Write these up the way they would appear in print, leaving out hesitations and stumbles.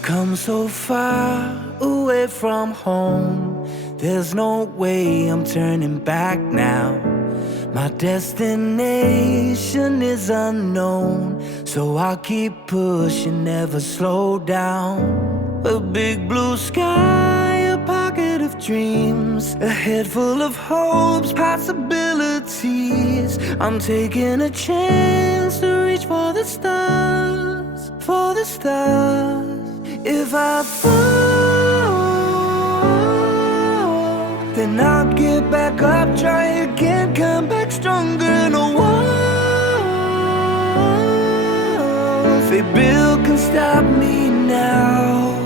I've come so far away from home. There's no way I'm turning back now. My destination is unknown, so I'll keep pushing, never slow down. A big blue sky, a pocket of dreams, a head full of hopes, possibilities. I'm taking a chance to reach for the stars, for the stars. If I fall, then I'll get back up, try again, come back stronger. No walls they build can stop me now.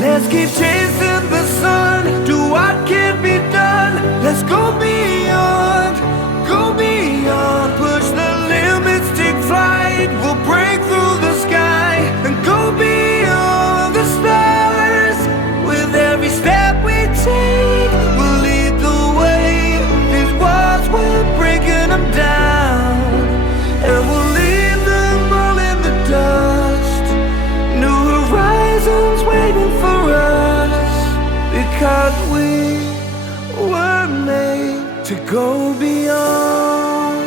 Let's keep chasing the sun, do what can't be done. Let's go beyond, push the limits, take flight. We'll break through the sky and go beyond the stars. With every step we take, we'll lead the way. These walls, we're breaking them down, and we'll leave them all in the dust. New horizons waiting for us, because we were made to go beyond.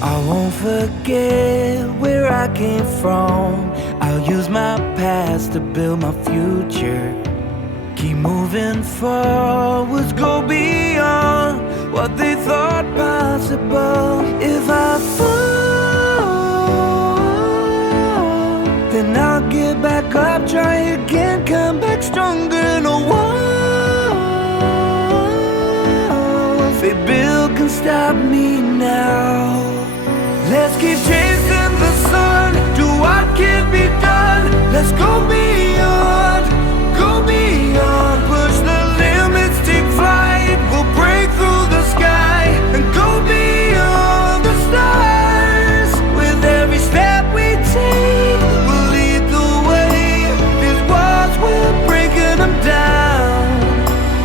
I won't forget where I came from. I'll use my past to build my future. Keep moving forwards, go beyond what they thought possible. If I fall, then I'll get back up, try again, come back stronger. No walls they build can stop me now. Let's keep chasing the sun, do what can't be done. Let's go beyond, push the limits, take flight. We'll break through the sky and go beyond the stars. With every step we take, we'll lead the way. These walls, we're breaking them down,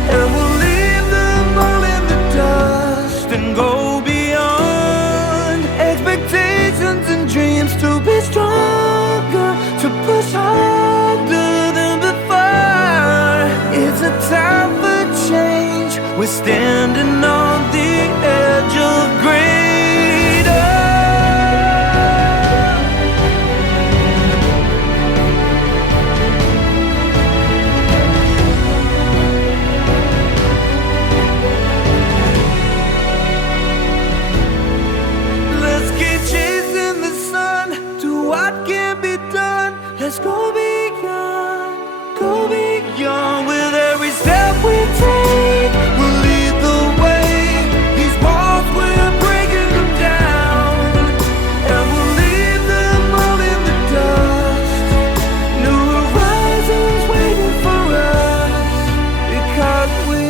and we'll leave them all in the dust and go beyond. Expectations and dreams to be stronger, to push harder than before. It's a time for change, we're standing on the edge of greater. Let's keep chasing the sun, do what can be done. Let's go beyond, with every step we take. We'll lead the way. These walls, we're breaking them down, and we'll leave them all in the dust. New horizons waiting for us, because we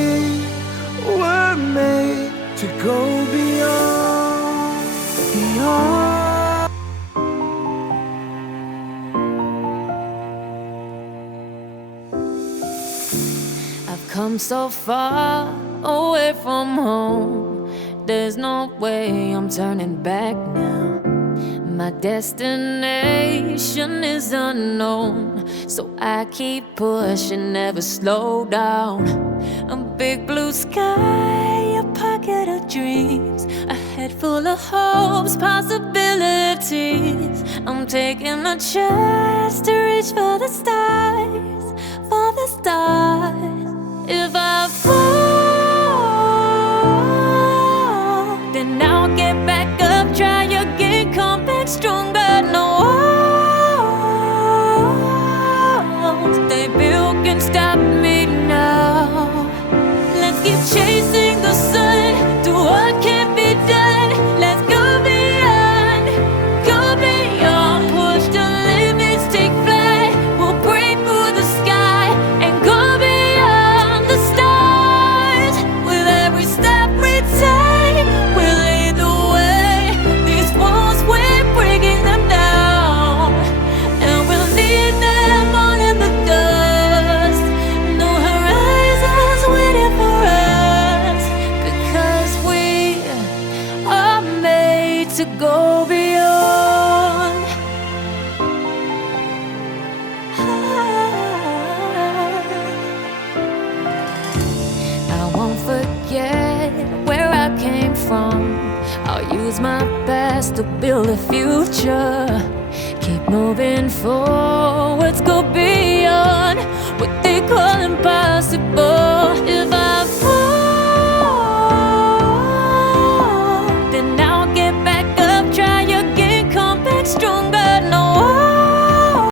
were made to go beyond, beyond. I've come so far away from home. There's no way I'm turning back now. My destination is unknown, so I keep pushing, never slow down. A big blue sky, a pocket of dreams, a head full of hopes, possibilities. I'm taking a chance to reach for the stars, for the stars. If I fall, then I'll get back up, try again, come back stronger. No walls they build can stop me now. Let's keep chasing the sun, do what can't be done. Let's go beyond, push the limits, take flight. We'll break through the sky and go beyond the stars. to go beyond. I won't forget where I came from. I'll use my best to build a future. Keep moving forwards, go beyond what they call impossible.